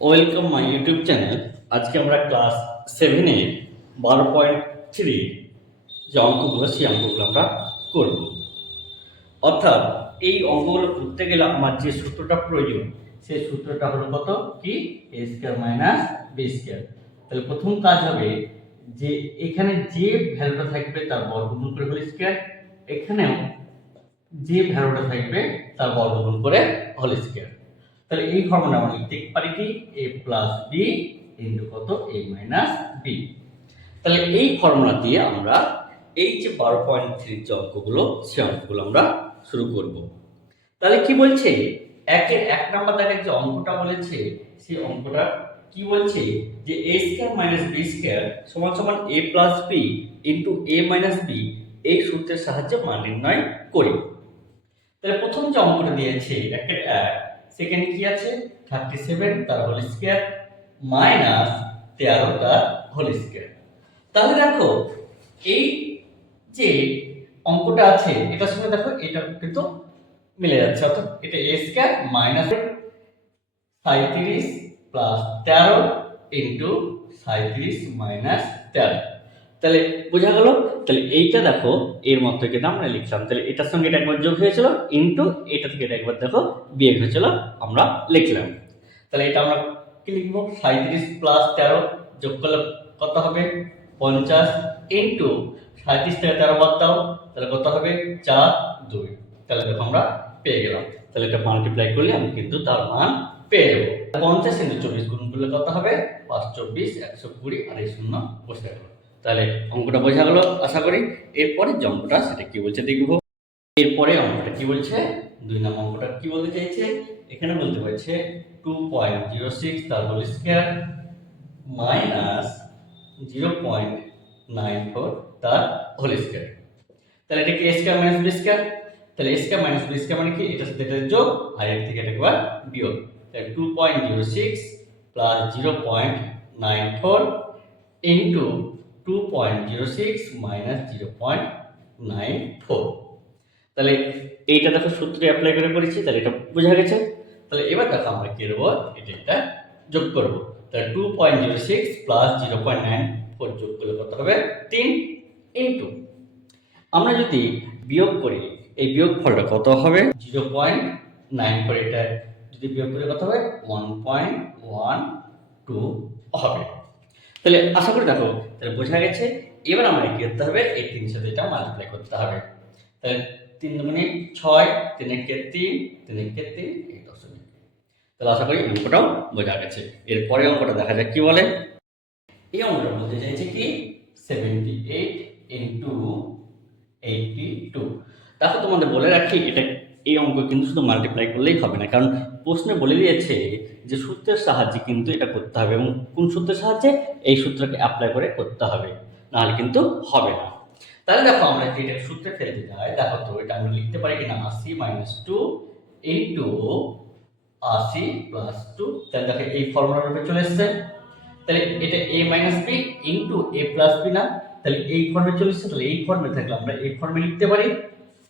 Welcome my YouTube channel আজকে আমরা class সেভেনে বারো পয়েন্ট থ্রি যে অঙ্কগুলো, সেই অঙ্কগুলো আমরা করব। অর্থাৎ এই অঙ্কগুলো করতে গেলে আমার যে সূত্রটা প্রয়োজন, সেই সূত্রটা হলো কত? কি? A square minus B square তাহলে প্রথম কাজ হবে যে এখানে যে ভ্যালুটা থাকবে তার বর্গমূল করে হোল স্কোয়ার এখানেও যে ভ্যালুটা থাকবে তার বর্গমূল করে হোল স্কোয়ার তাহলে এই ফর্মুলা আমরা লিখতে পারি কি? এ প্লাস বি ইন্টু কত? এ মাইনাস বি তাহলে এই ফর্মুলা দিয়ে আমরা এই যে বারো পয়েন্ট থ্রির যে অঙ্কগুলো, সে অঙ্কগুলো আমরা শুরু করব। তাহলে কি বলছে? একের এক নাম্বার দাগের যে অঙ্কটা বলেছে, সেই অঙ্কটা কি বলছে? যে A square minus B square সমান সমান A plus B into A minus B এই সূত্রের সাহায্যে মান নির্ণয় করি। তাহলে প্রথম যে অঙ্কটা দিয়েছে, একের এক সেকেন্ড কি আছে? থার্টি সেভেন তার হোল স্কোয়ার মাইনাস তেরো, তার হোল স্কোয়ার তাহলে দেখো, এই যে অঙ্কটা আছে এটার সঙ্গে দেখো, এটা কিন্তু মিলে যাচ্ছে। অর্থাৎ এটা এ স্কোয়ার মাইনাস সাঁত্রিশ প্লাস তেরো ইন্টু সাঁত্রিশ মাইনাস তেরো। তাহলে বোঝা গেল, তাহলে এইটা দেখো, এর মধ্যে কিন্তু আমরা লিখলাম। তাহলে এটার সঙ্গে এটা একবার যোগ হয়েছিল ইন্টু এটা থেকে এটা একবার দেখো, বিয়োগ হয়েছিল, আমরা লিখলাম। তাহলে এটা আমরা কি লিখব? সাঁত্রিশ প্লাস তেরো যোগ করলে কত হবে? পঞ্চাশ ইন্টু সাঁত্রিশ থেকে তেরো বাদ দাও, তাহলে কত হবে? চার দুই। তাহলে দেখো আমরা পেয়ে গেলাম। তাহলে এটা মাল্টিপ্লাই করলে আমি কিন্তু তার মান পেয়ে যাব। পঞ্চাশ ইন্টু চব্বিশ গুণ করলে কত হবে? পাঁচ চব্বিশ, একশো কুড়ি আর এই শূন্য, বসে গেল তাহলে অঙ্কটা বোঝা গেল, আশা করি। এরপরে যে অঙ্কটা, সেটা কি বলছে দেখব। এরপরে অঙ্কটা কি বলছে? দুই নম্বর অঙ্কটা কি বলতে চাইছে? এখানে বলতে পারছে টু পয়েন্ট জিরো সিক্স তার whole square minus zero point nine four তার হোল স্কোয়ার তাহলে এটা কি স্কোয়ার মাইনাস বি স্কোয়ার তাহলে স্কোয়ার মাইনাস বি স্কোয়ার মানে কি? এটার সাথে এটা যোগ, আর এর থেকে এটা একবার বিয়োগ। তাহলে two point zero six plus zero point nine four into two point zero six minus zero point nine four তাহলে এইটা দেখো সূত্রে অ্যাপ্লাই করে করেছি তাহলে এটা বোঝা গেছে। তাহলে এবার দেখো আমরা কি করব এটা এটা যোগ করব। তাহলে two point zero six plus zero point nine four যোগ করলে কত হবে? তিন ইন্টু আমরা যদি বিয়োগ করি এই বিয়োগ ফলটা কত হবে? জিরো পয়েন্ট নাইন ফোর এটা যদি বিয়োগ করে কত হবে? ওয়ান পয়েন্ট ওয়ান টু হবে। তাহলে আশা করি দেখো, তাহলে বোঝা গেছে, এবার আমরা কি করতে হবে? এই তিন সাথে এটা মাল্টিপ্লাই করতে হবে। তাহলে তিন দুগুণে ছয়, তিন একে তিন তিন একে তিন, এই দশমিক তাহলে আশা করি অঙ্কটাও বোঝা গেছে। এরপরে অঙ্কটা দেখা যাক কি বলে। এই অঙ্কটা বলতে চাইছে কি? Seventy eight into eighty two দেখো তোমাদের বলে রাখি, এটা এই অঙ্ক কিন্তু শুধু মাল্টিপ্লাই করলেই হবে না, কারণ প্রশ্নে বলে দিয়েছে যে সূত্রের সাহায্যে কিন্তু এটা করতে হবে এবং কোন সূত্রের সাহায্যে? এই সূত্রকে অ্যাপ্লাই করে করতে হবে। নাহলে কিন্তু হবে না। তাহলে দেখো আমরা যদি এটা সূত্রে ফেলতে যাই দেখো তো, এটা আমরা লিখতে পারি কিনা? আশি মাইনাস টু ইন্টু আশি প্লাস টু তাহলে দেখো, এই ফর্মুলার উপরে চলে এসছে। তাহলে এটা A minus B into A plus B না? তাহলে এই ফর্মে চলে এসছে। তাহলে এই ফর্মে থাকলে আমরা এই ফর্মে লিখতে পারি।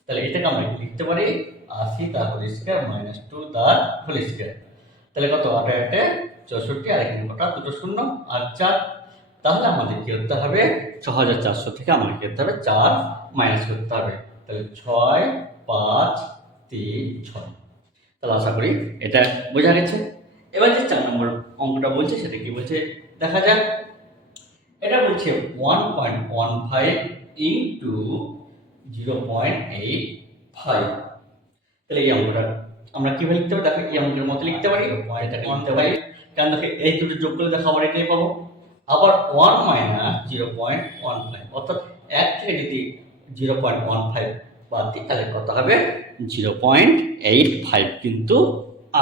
তাহলে এটাকে আমরা লিখতে পারি আশি, তার হোল স্কোয়ার, মাইনাস টু, তার হোল স্কোয়ার। তাহলে কত? আটে আটে চৌষট্টি, আর এখানে কটা? দুটো শূন্য, আর চার। তাহলে আমাদের কি করতে হবে? ছ হাজার চারশো থেকে আমাদের কি করতে হবে? চার মাইনাস করতে হবে। তাহলে ছয়, পাঁচ, তিন, ছয়। তাহলে আশা করি এটা বোঝা গেছে। এবার যে চার নম্বর অঙ্কটা বলছে, সেটা কি বলছে? দেখা যাক। এটা বলছে one point one five into zero point eight five তাহলে এই অঙ্কটা আমরা কীভাবে লিখতে পারি? তাকে এই অঙ্কের মতো লিখতে পারি এটাকে লিখতে পারি। কারণ দেখো এই দুটো যোগ করলে দেখো আবার এটাই পাবো। আবার one minus zero point one five অর্থাৎ এক থেকে যদি জিরো পয়েন্ট ওয়ান ফাইভ বাদ দিই, তাহলে কত হবে? জিরো পয়েন্ট এইট ফাইভ কিন্তু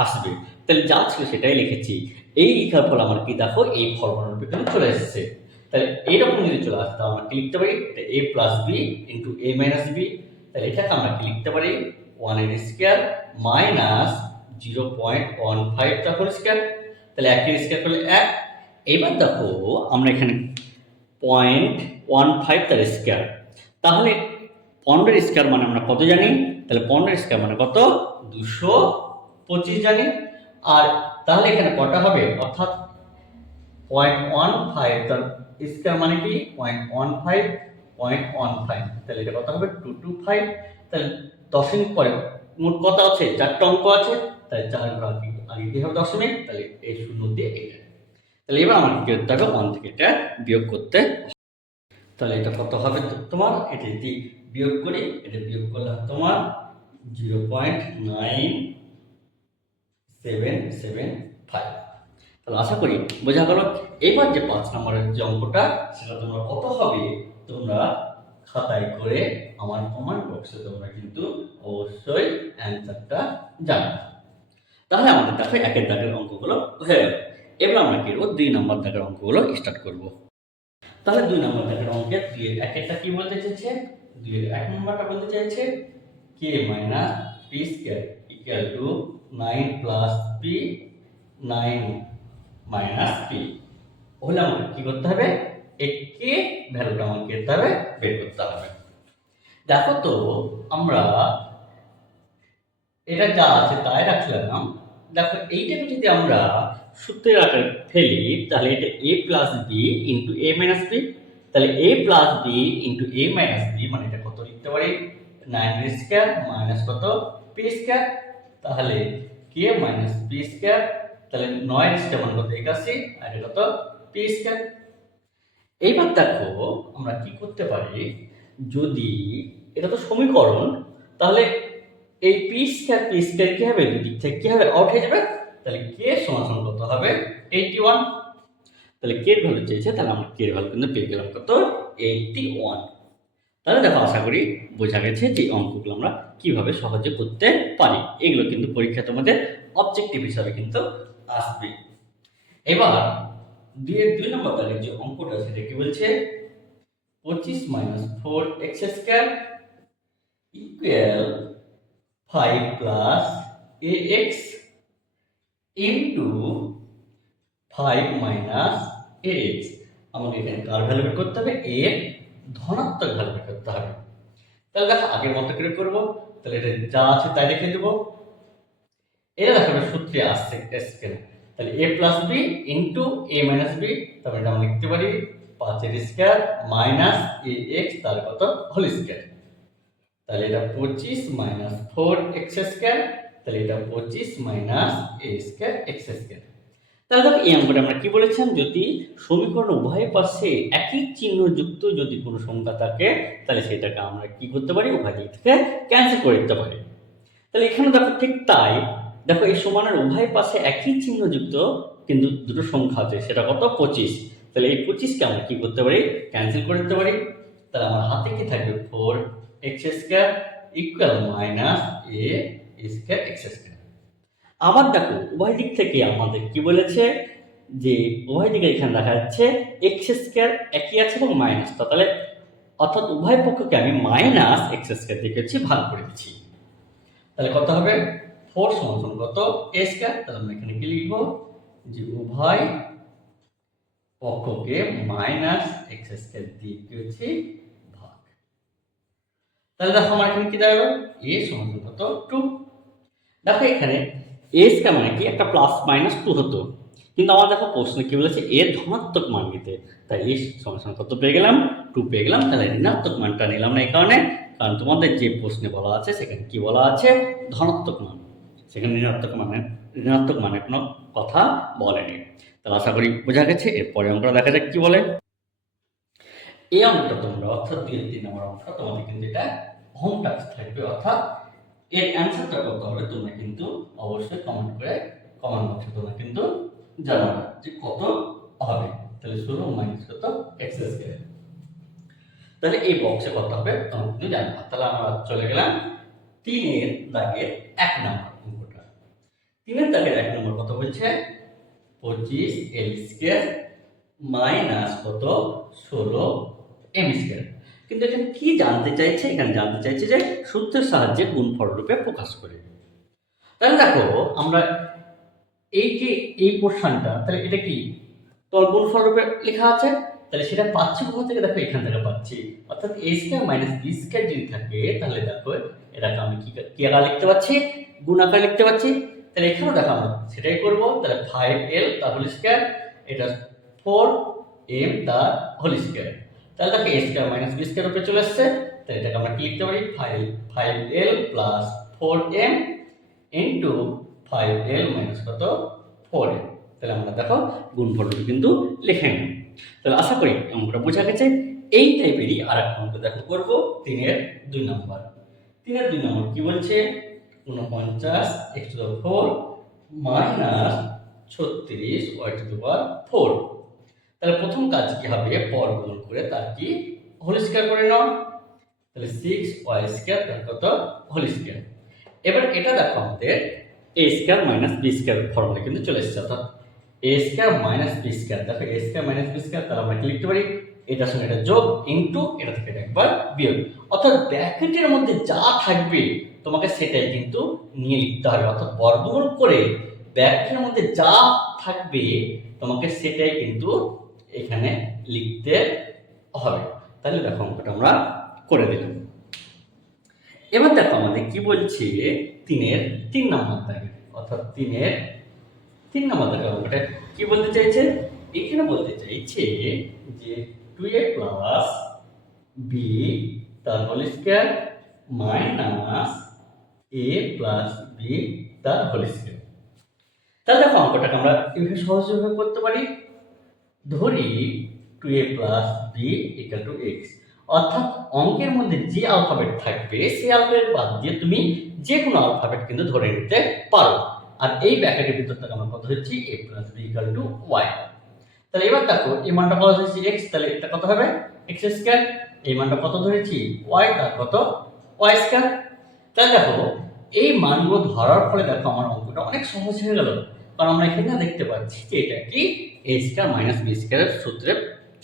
আসবে। তাহলে যা ছিল সেটাই লিখেছি। এই লেখার ফল আমার কি দেখো, এই ফর্মুলার ভিতরে চলে এসেছে। তাহলে এইরকম যদি চলে আসতো আমরা কি লিখতে পারি? এটা A plus B into A minus B তাহলে এটাকে আমরা কি লিখতে পারি? ওয়ানের square minus zero point one five whole square তাহলে একের স্কোয়ার করলে এক। এবার দেখো, আমরা এখানে পয়েন্ট ওয়ান ফাইভ তার স্কোয়ার তাহলে পনেরোর স্কোয়ার মানে আমরা কত জানি? তাহলে পনেরোর স্কোয়ার মানে কত? দুশো পঁচিশ জানি। আর তাহলে এখানে কটা হবে? অর্থাৎ পয়েন্ট ওয়ান ফাইভ তার স্কোয়ার মানে কি? Point one five point one five তাহলে এটা কত হবে? টু টু ফাইভ তাহলে দশমিক পরে মোট কত আছে? চারটা অঙ্ক আছে, তাহলে চার ঘর আর কি হবে দশমিক? তাহলে এই শূন্য দিয়ে এটা তাহলে এবার আমার কি করতে হবে? ওয়ান থেকে এটা বিয়োগ করতে। তাহলে এটা কত হবে তোমার? এটা যদি বিয়োগ করি, এটা বিয়োগ করলে তোমার zero point nine seven seven five তাহলে আশা করি বোঝা গেল। এবার যে পাঁচ নম্বরের যে অঙ্কটা, সেটা তোমরা কত হবে? তোমরা খাতায় করে আমার কমেন্ট বক্সে তোমরা কিন্তু অবশ্যই অ্যান্সারটা জানাবে। তাহলে আমাদের দেখো একের দাগের অঙ্কগুলো হয়ে গেল। এবার আমরা কি করব? দুই নম্বর দাগের অঙ্কগুলো স্টার্ট করব। তাহলে দুই নম্বর দাগের অঙ্কে দুইয়ের একেরটা কি বলতে চাইছে? দুইয়ের এক নম্বরটা বলতে চাইছে K minus P square equal to nine plus P nine minus P হলে আমাকে কি করতে হবে? এই কে ভ্যালুটা আমাকে হবে বের করতে হবে। দেখো তো, আমরা এটা যা আছে তাই রাখলাম। দেখো, এইটাকে যদি আমরা সূত্রের আকারে ফেলি, তাহলে এটা A plus B into A minus B তাহলে A plus B into A minus B মানে এটা কত লিখতে পারি? নাইন স্কোয়ার মাইনাস কত পি স্কোয়ার তাহলে কে মাইনাস পি স্কোয়ার তাহলে নয় স্কোয়ার মানে কত একাশি, আর এটা কত পি স্কোয়ার এইবার দেখো আমরা কি করতে পারি? যদি এটা তো সমীকরণ, তাহলে এই পি স্কোয়ার পি স্কোয়ার কি হবে? দুদিক থেকে কি হবে? আউট হয়ে যাবে। তাহলে কে সমান কত হবে এইটি ওয়ান তাহলে কে এর ভ্যালু চেয়েছে, তাহলে আমরা কে এর ভ্যালু কিন্তু পেয়ে গেলাম কত? এইটি ওয়ান তাহলে দেখো, আশা করি বোঝা গেছে যে অঙ্কগুলো আমরা কীভাবে সহজে করতে পারি। এগুলো কিন্তু পরীক্ষা তোমাদের অবজেক্টিভ হিসাবে কিন্তু আসবে। এবার দুইয়ের দুই নম্বর দাগের যে অঙ্কটা সেটা কি বলছে? পঁচিশ minus four X square equal five plus A X into five minus A X আমাকে এখানে কার ভ্যালু বের করতে হবে? এর ধনাত্মক ভ্যালু বের করতে হবে। তাহলে দেখো, আগের মতো করে করব, তাহলে এটা যা আছে তাই রেখে দেবো। এটা দেখো সূত্রে আসছে এসছে না তাহলে A plus B into A minus B তারপরে এটা আমরা লিখতে পারি পাঁচের স্কোয়ার মাইনাস এ এক্স তার কত? হোল স্কোয়ার তাহলে এটা পঁচিশ মাইনাস ফোর এক্স স্কোয়ার তাহলে এটা পঁচিশ minus A square X square তাহলে দেখো এই অঙ্কটা আমরা কি বলেছেন যদি সমীকরণ উভয় পাশে একই চিহ্ন যুক্ত যদি কোনো সংখ্যা থাকে, তাহলে সেটাকে আমরা কি করতে পারি? উভয় দিক থেকে ক্যান্সেল করে দিতে পারি। তাহলে এখানে দেখো ঠিক তাই দেখো, এই সমানের উভয় পাশে একই চিহ্ন যুক্ত, কিন্তু দুটো সংখ্যা আছে। সেটা কত? পঁচিশ। তাহলে এই পঁচিশকে আমরা কি করতে পারি? ক্যান্সেল করে দিতে পারি। তাহলে আমার হাতে কি থাকবে? Four X square equal minus A square X square আবার দেখো, উভয় দিক থেকে আমাদের কি বলেছে? যে উভয় দিকে এখানে দেখা যাচ্ছে এক্স স্কোয়ার একই আছে এবং মাইনাস তাহলে অর্থাৎ উভয় পক্ষকে আমি মাইনাস এক্স স্কোয়ার হচ্ছে ভাগ করে দিচ্ছি। তাহলে কত হবে? ফোর সমান কত? এ স্কোয়ার তাহলে আমরা এখানে কি লিখব? যে উভয় পক্ষকে মাইনাস এক্স স্কোয়ার দিয়ে কি হচ্ছে? ভাগ। তাহলে দেখো আমার এখানে কি দাঁড়াল? এ সমান কত? টু দেখো এখানে এ স্কোয়ার মানে কি? একটা প্লাস মাইনাস টু হতো। কিন্তু আমার দেখো প্রশ্ন কি বলেছে? এর ধনাত্মক মান নিতে। তাই সমান সমান কত পেয়ে গেলাম? টু পেয়ে গেলাম। তাহলে ঋণাত্মক মানটা নিলাম না এই কারণে। কারণ তোমাদের যে প্রশ্নে বলা আছে, সেখানে কি বলা আছে? ধনাত্মক মান। সেখানে ঋণাত্মক মানে ঋণাত্মক মানে কোনো কথা বলেনি। তাহলে আশা করি বোঝা গেছে, এরপরে অঙ্কটা দেখা যাক কি বলে। এই অঙ্কটা তোমরা, অর্থাৎ দুই তিন নম্বর অঙ্কটা, তোমাদের কিন্তু এটা হোম টাস্ক থাকবে। অর্থাৎ এর অ্যান্সারটা করতে হবে তোমরা কিন্তু অবশ্যই কমেন্ট করে কমেন্ট বক্সে তোমরা কিন্তু জানাবে যে কত হবে। তাহলে ষোলো মাইনাস কত এক্স স্কোয়ার তাহলে এই বক্সে কত হবে, তোমরা কিন্তু জানবা। তাহলে আমরা চলে গেলাম তিনের দাগের এক নম্বর। তিনের দাগের এক নম্বর কত বলছে? পঁচিশ এল স্কোয়ার মাইনাস কত? ষোলো এম স্কোয়ার। কিন্তু এখানে কি জানতে চাইছে? এখানে জানতে চাইছে যে সূত্রের সাহায্যে গুণফল রূপে প্রকাশ করে। তাহলে দেখো, আমরা এই যে এই পোর্শনটা তাহলে এটা কি? তোর গুণফল রূপে লেখা আছে? তাহলে সেটা পাচ্ছি কোথা থেকে? দেখো, এখান থেকে পাচ্ছি। অর্থাৎ A square minus B square যদি থাকে, তাহলে দেখো, এটাকে আমি কি কি আকার লিখতে পাচ্ছি গুণ আকার লিখতে পাচ্ছি তাহলে এখানেও দেখো আমরা সেটাই করব, তাহলে ফাইভ এল তার হোল স্কোয়ার এটা ফোর এম তার হোল স্কোয়ার তাহলে দেখো A square minus B square উপরে চলে আসছে তাহলে এটাকে আমরা কি লিখতে পারি? Five five L plus four M into five L minus কত? ফোর এম তাহলে আমরা দেখো গুণফলটি কিন্তু লিখে তাহলে আশা করি অঙ্কটা বোঝা গেছে। এই টাইপেরই আর একটা অঙ্ক দেখো করব। তিনের দুই নম্বর তিনের দুই নম্বর কি বলছে? উনপঞ্চাশ এক্স টু ফোর মাইনাস ছত্রিশ ওয়াই টু পাওয়ার ফোর তাহলে প্রথম কাজ কি হবে? পর গুণ করে তার কি? হোল স্কোয়ার করে নাও। তাহলে সিক্স ওয়াই স্কোয়ার তার কত? হোল স্কোয়ার এবার এটা দেখো আমাদের A square minus B square formula কিন্তু চলে এসেছে। অর্থাৎ A square minus B square দেখো A square minus B square তাহলে আমরা কি লিখতে পারি? এটার সঙ্গে এটা যোগ ইন্টু এটা থেকে একবার বিয়োগ। অর্থাৎ ব্র্যাকেটের মধ্যে যা থাকবে তোমাকে সেটাই কিন্তু নিয়ে লিখতে হবে। অর্থাৎ বর্গমূল করে ব্র্যাকেটের মধ্যে যা থাকবে তোমাকে সেটাই কিন্তু এখানে লিখতে হবে। তাহলে দেখো অঙ্কটা আমরা করে দিলাম। এবার দেখো আমাদের কি বলছে? তিনের তিন নম্বর দাগে। অর্থাৎ তিনের তিন নম্বর দাগে অঙ্কটা কি বলতে চাইছে? এখানে বলতে চাইছে যে টু এ প্লাস বি তার whole square minus A plus B তার হোল স্কোয়ার তাহলে দেখো অঙ্কটাকে আমরা এভাবে সহজভাবে করতে পারি। ধরি two A plus B equal two X অর্থাৎ অঙ্কের মধ্যে যে আলফাবেট থাকবে, সেই আলফাবেট বাদ দিয়ে তুমি যে কোনো আলফাবেট কিন্তু ধরে নিতে পারো। আর এই ব্যাকেটের ভিতর থেকে আমরা কত হচ্ছে A plus B equal two Y তাহলে এবার দেখো, এই মানটা কত ধরেছি? এক্স তাহলে এটা কত হবে? এক্স স্কোয়ার এই মানটা কত ধরেছি? ওয়াই তার কত? ওয়াই স্কোয়ার তাহলে দেখো, এই মানগুলো ধরার ফলে দেখো আমার অঙ্কটা অনেক সহজ হয়ে গেল। কারণ আমরা এখানে দেখতে পাচ্ছি যে এটা কি? এ স্কোয়ার মাইনাস বি স্কোয়ারের সূত্রে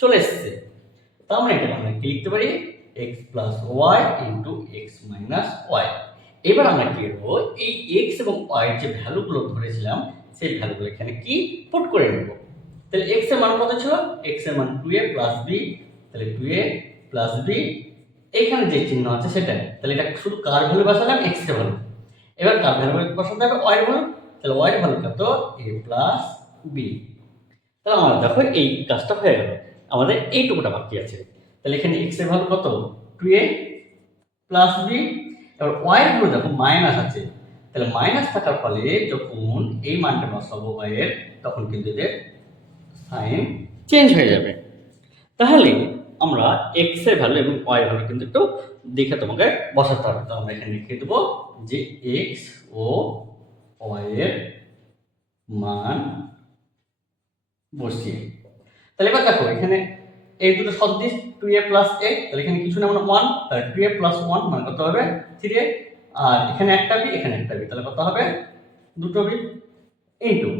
চলে এসেছে। তার আমরা এটা আমরা কি লিখতে পারি X plus Y into X minus Y এবার আমরা কি করব? এই এক্স এবং ওয়াই যে ভ্যালুগুলো ধরেছিলাম, সেই ভ্যালুগুলো এখানে কি? পুট করে নেব। তাহলে এক্সের মান কত ছিল? এক্সের মান টু এ প্লাস বি তাহলে টু এ প্লাস বি এইখানে যে চিহ্ন আছে সেটাই। তাহলে এটা শুধু কার ভ্যালু বসালাম এক্সের ভ্যালু। এবার কার ভ্যালু বসাতে হবে? Y value. তাহলে ওয়াই ভ্যালু কত? এ প্লাস বি তাহলে আমাদের দেখো এই কাজটা হয়ে গেল। আমাদের এইটুকুটা বাকি আছে। তাহলে এখানে এক্সের ভ্যালু কত? টু এ প্লাস বি এবার ওয়াই ভ্যালু দেখো মাইনাস আছে। তাহলে মাইনাস থাকার ফলে যখন এই মানটা বসাবো এর, তখন কিন্তু এদের সাইন চেঞ্জ হয়ে যাবে। তাহলে আমরা এক্সের ভ্যালু এবং ওয়াই ভ্যালু কিন্তু একটু দেখে তোমাকে বসাতে হবে। তো আমরা এখানে লিখে দেবো যে এক্স ও ওয়াই এর মান বসিয়ে। তাহলে এবার দেখো, এখানে এই দুটো সদৃশ টু এ প্লাস এ তাহলে এখানে কিছু না মানে ওয়ান তাহলে টু এ প্লাস ওয়ান মানে কত হবে? থ্রি এ আর এখানে একটা বি এখানে একটা বি তাহলে কত হবে? দুটো বি ইন্টু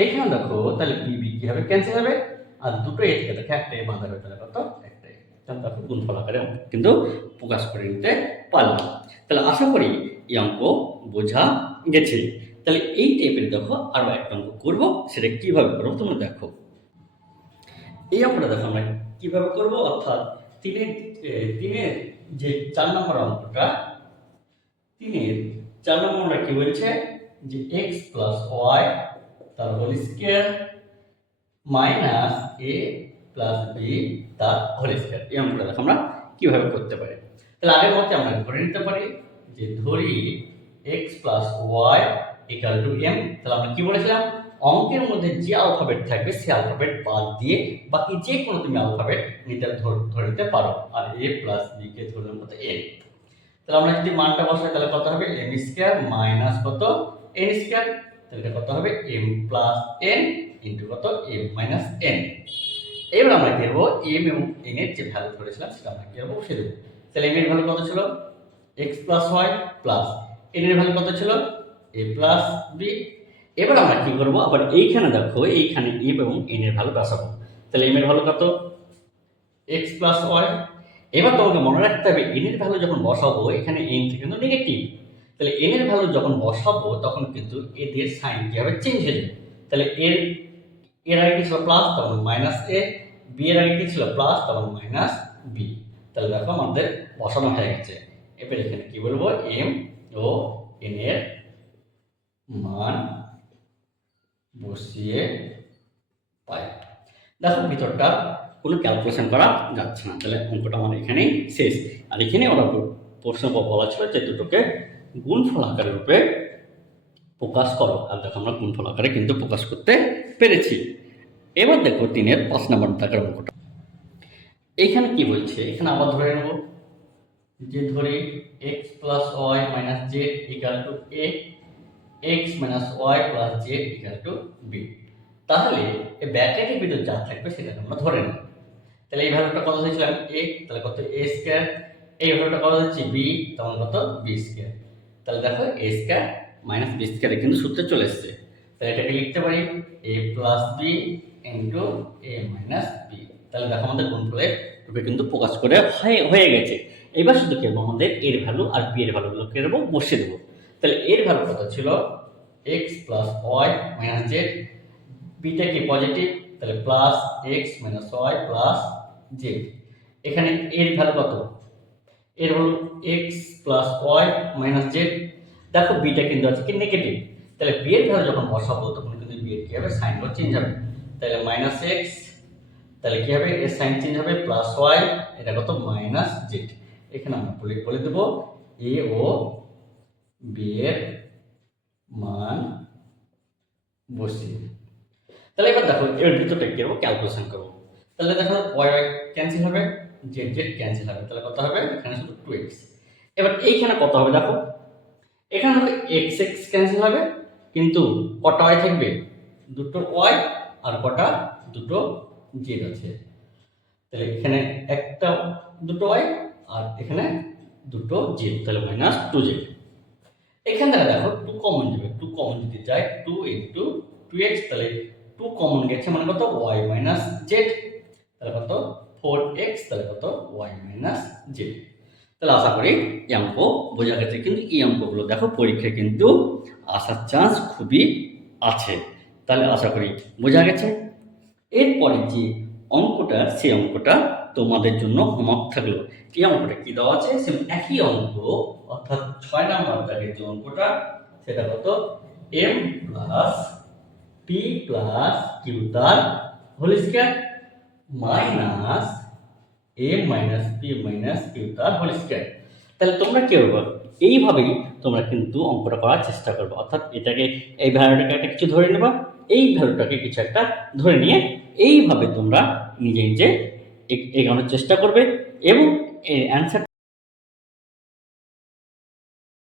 এইখানে দেখো, তাহলে বি বি কি হবে ক্যান্সেল হবে? আর দুটো এ থেকে দেখে, একটা এ বাঁধা হবে, তাহলে কত? এ দেখো গুণফল আকারে কিন্তু প্রকাশ করে নিতে পারলাম। তাহলে আশা করি এই অঙ্ক বোঝা গেছে। তাহলে এই টাইপের দেখো আরও একটা অঙ্ক করব, সেটা কীভাবে করব তোমরা দেখো। এই অঙ্কটা দেখো আমরা কীভাবে করব, অর্থাৎ তিনের তিনের যে চার নম্বর অঙ্কটা, তিনের চার নম্বরটা কি বলছে? যে এক্স প্লাস ওয়াই তার whole square minus A plus B তার হোল স্কোয়ার এই অঙ্কটা দেখো আমরা কীভাবে করতে পারি। তাহলে আগের মধ্যে আমরা ধরে নিতে পারি যে ধরি X plus Y equal two M তাহলে আমরা কি বলেছিলাম? অঙ্কের মধ্যে যে অ্যালফাবেট থাকবে সেই অ্যালফাবেট বাদ দিয়ে বাকি যে কোনো তুমি অ্যালফাবেট নিতে ধর- নিতে পারো। আর এ প্লাস বি কে ধরলাম কত? এ তাহলে আমরা যদি মানটা বসাই, তাহলে কত হবে? এম স্কোয়ার মাইনাস কত? এন স্কোয়ার তাহলে কত হবে? এম প্লাস এন ইন্টু কত? এম মাইনাস এন এবার আমরা কি করব? এম এবং এন এর যে ভ্যালু ধরেছিলাম, সেটা আমরা কি করব? বসে দেবো। তাহলে এম এর ভ্যালু কত ছিল? X plus Y plus N এর ভ্যালু কত ছিল? এ প্লাস বি এবার আমরা কি করব? আবার এইখানে দেখো, এইখানে এম এবং এন এর ভ্যালু বসাবো তাহলে এম এর ভ্যালু কত? এক্স প্লাস ওয়াই এবার তোমাকে মনে রাখতে হবে এন এর ভ্যালু যখন বসাবো, এখানে এন থেকে কিন্তু নেগেটিভ তাহলে এন এর ভ্যালু যখন বসাবো, তখন কিন্তু এদের সাইন কি হবে? চেঞ্জ হয়ে যাবে। তাহলে এর এর আগে কি ছিল প্লাস তখন মাইনাস এ বি এর আগে কি ছিল? প্লাস তখন মাইনাস বি তাহলে দেখো আমাদের বসানো হয়ে গেছে। এবার এখানে কি বলব? এম ও এন এর মান বসিয়ে পাই। দেখো ভিতরটা কোনো ক্যালকুলেশন করা যাচ্ছে না। তাহলে অঙ্কটা আমার এখানেই শেষ। আর এখানে ওরা প্রশ্ন বলা ছিল যে দুটোকে গুণফল আকারের রূপে প্রকাশ করো। আর দেখো আমরা গুণফল আকারে কিন্তু প্রকাশ করতে পেরেছি। এবার দেখো তিনের পাঁচ নম্বর দাগের অঙ্কটা। এখানে কি বলছে? এখানে আবার ধরে নেব। যে ধরি X plus Y minus Z equal two A X minus Y plus Z equal two B তাহলে এই ব্র্যাকেটের ভিতর যা থাকবে সেটাকে আমরা ধরে নেব। তাহলে এই ভ্যালুটা কত হয়েছিলাম এ তাহলে কত? এ স্কোয়ার এই ভ্যালুটা কত হচ্ছে? বি তখন কত? বি স্কোয়ার তাহলে দেখো এ স্কোয়ার মাইনাস বি স্কোয়ারে কিন্তু সূত্রে চলে এসছে। তাহলে এটাকে লিখতে পারি A plus B into A minus B তাহলে দেখো আমাদের গুণফলের রূপে কিন্তু প্রকাশ করে হয়ে হয়ে গেছে। এবার শুধু কি করব আমাদের এর ভ্যালু আর বি এর ভ্যালুগুলো কে বসিয়ে দেবো। তাহলে এর ভ্যালু কত ছিল? X plus Y minus Z beta কি পজিটিভ তাহলে plus X minus Y plus Z এখানে এর ভ্যালু কত? এর value X plus Y minus Z দেখো বিটা কিন্তু আছে কি নেগেটিভ তাহলে বি এর ভ্যালু যখন বসাবো, তখন কিন্তু বি এর কি হবে? সাইন চেঞ্জ হবে। তাহলে মাইনাস এক্স তাহলে কি হবে? এর সাইন চেঞ্জ হবে প্লাস ওয়াই এটা কত? মাইনাস জেড এখানে আমরা বলে বলে দেবো এ ও বি এর মান বসিয়ে। তাহলে এবার দেখো, এর ভিতরটা কি করব? ক্যালকুলেশন করব। তাহলে দেখো ওয়াই ওয়াই ক্যান্সেল হবে জেড জেড ক্যান্সেল হবে। তাহলে কত হবে? এখানে শুধু টু এক্স এবার এইখানে কত হবে দেখো? এখানে হবে এক্স এক্স ক্যান্সেল হবে, কিন্তু কটা ওয়াই থাকবে? দুটো ওয়াই কটা? দুটো জেড আছে তাহলে এখানে একটা দুটো ওয়াই আর এখানে দুটো জেড তাহলে মাইনাস টু জেড এখান থেকে দেখো টু কমন যাবে। টু কমন যদি যায় টু ইন্টু টু এক্স তাহলে টু কমন গেছে মানে কত? ওয়াই মাইনাস জেড তাহলে কত? ফোর এক্স তাহলে কত? ওয়াই মাইনাস জেড তাহলে আশা করি এই অঙ্ক বোঝা গেছে। কিন্তু এই অঙ্কগুলো দেখো পরীক্ষায় কিন্তু আসার চান্স খুবই আছে। তাহলে আশা করি বোঝা গেছে। এরপরে যে অঙ্কটা, সেই অঙ্কটা তোমাদের জন্য হোমওয়ার্ক থাকল। এই অঙ্কটা কি দেওয়া আছে? সেম একই অঙ্ক, অর্থাৎ ছয় নাম্বার দাগের যে অঙ্কটা, সেটা কত? M plus P plus Q তার whole square minus M minus P minus Q তার হোল স্কয়ার তাহলে তোমরা কি করবে? এইভাবেই তোমরা কিন্তু অঙ্কটা করার চেষ্টা করবে। অর্থাৎ এটাকে, এই ভ্যালুটাকে একটা কিছু ধরে নেবা। এই ভ্যালুটাকে কিছু একটা ধরে নিয়ে এইভাবে তোমরা নিজে নিজে এগানোর চেষ্টা করবে এবং অ্যান্সার